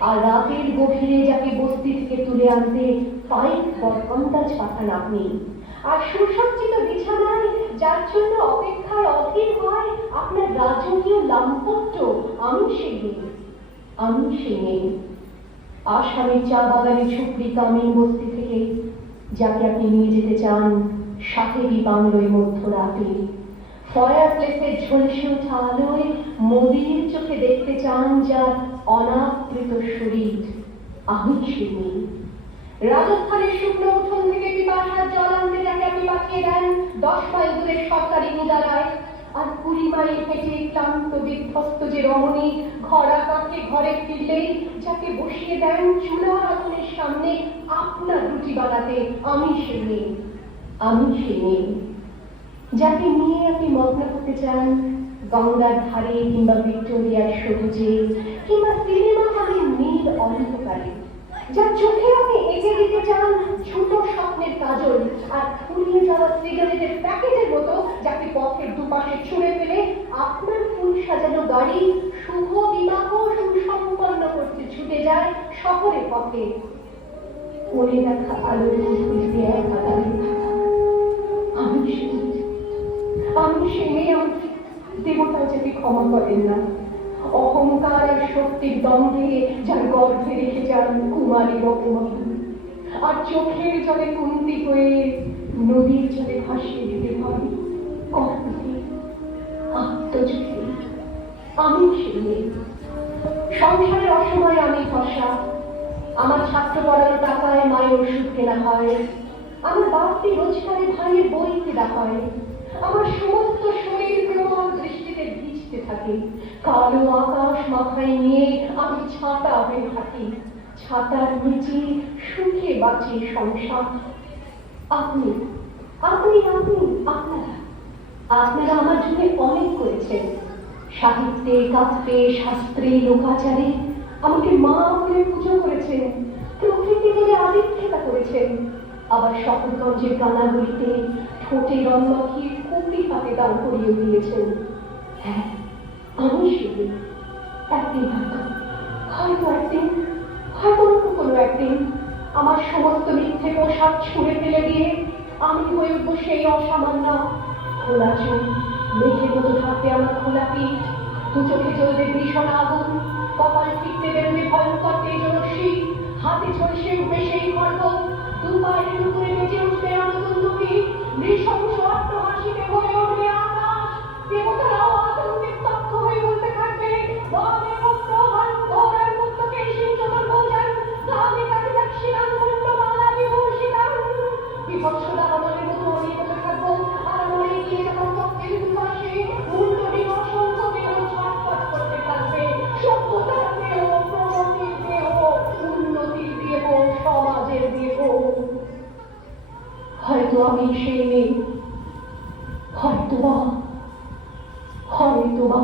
আর রাতের গভীরে যাকে বস্তি থেকে তুলে আনতে পাইপ বরকন্দাজ পাঠান আপনি আর সুসজ্জিত বিছানায়, যার জন্য অপেক্ষায় অধীর হয় আপনার রাজকীয় লাম্পট্য আমি সেই মেয়ে। আমি মেয়ে। আসামের চা বাগানে ঝুপড়ি কামিন বস্তি থেকে, যাকে আপনি নিয়ে যেতে চান সাহেবি বাংলোয় মধ্যরাতে। ফয়ার প্লেসের ঝলসে ওঠা আলোয় মোদির চোখে দেখতে চান যার অনাবৃত শরীর আমি সেই রাজস্থানের শুকনো উঠোন থেকে পিপাসার জল আনতে যাকে আপনি পাঠিয়ে দেন? দশ মাইল দূরে সরকারি নিদারায় আর কুড়ি মাইল হেঁটে ক্লান্ত, বিধ্বস্ত যে রমণী ঘরা কাঠে ঘরে ফিরলেই যাকে বসিয়ে দেন চুলার আগুনের সামনে, আপনার রুটি বানাতে আমি সে মেয়ে আমি সে মেয়ে যাকে নিয়ে আপনি মগ্ন করতে চান, গঙ্গার ধারে কিংবা ভিক্টোরিয়ার সবুজে, কিংবা সিনেমা হলের নীল অন্ধকারে, যার চোখে আপনি এঁকে দিতে চান ছোট স্বপ্নের কাজল আর ফুরিয়ে যাওয়া সিগারেটের প্যাকেটের মতো, যাকে পথের দুপাশে ছুঁড়ে ফেলে আপনার ফুল সাজানো গাড়ি শুভ বিবাহ সুসম্পন্ন করতে ছুটে যায় শহরের পথে। পড়ে রাখা আলোর মধ্যে এক আমি সেই আমি মেয়ে আমাকে দেবতা যাকে ক্ষমা করেন না। অহংকার আর শক্তির দ্বন্দ্বে যার গর্ভে রেখে যান কুমারী অপমান আর চোখের জলে কুন্তি হয়ে নদীর জলে ভাসিয়ে দিতে হয় কর্মকে আত্মচোখে আমি মেয়ে। সংসারের অসময়ে আমি ফসা। আমার ছাত্র পড়ার টাকায় মায়ের ওষুধ কেনা হয়। আমার বাড়তি রোজগারে ভাইয়ের বই কেনা হয়। আমার সমস্ত শরীর প্রবল দৃষ্টিতে ভিজতে থাকে। কালো আকাশ মাথায় নিয়ে আমি ছাতা হয়ে থাকি ছাতার নিচে সুখে বাঁচে সংসার। আপনি আপনি আপনি, আপনারা আপনারা আমার জন্য অনেক করেছেন। সাহিত্যে কাব্যে, শাস্ত্রে, লোকাচারে আমাকে মা বলে পুজো করেছেন। প্রকৃতি বলে আদিক্ষেতা করেছেন। আবার শপথগঞ্জের গানাগুলিতে ঠোঁটে রং মাখিয়ে কুপি হাতে দান করিয়ে দিয়েছেন। হ্যাঁ আমি শিখি একদিন হয়তো হয়তো একদিন, হয়তো অন্য কোনো একদিন আমার সমস্ত মিথ্যে পোশাক ছুঁড়ে ফেলে দিয়ে আমি হয়ে উঠবো সেই অসামান্য খোলা চোখ মেঘের মতো থাকবে আমার খোলা পিঠ, দু চোখে জ্বলবে ভীষণ আগুন, কপাল ফিরতে বেরোবে ভয়ঙ্কর তেজরশ্মি হাতে ঝলসে উঠবে সেই খর্ব দু পায়ের উপরে বেজে উঠবে আনন্দী Deixa o Jota হয়তো আমি সেই মেয়ে। হয়তো বা হয়তো বা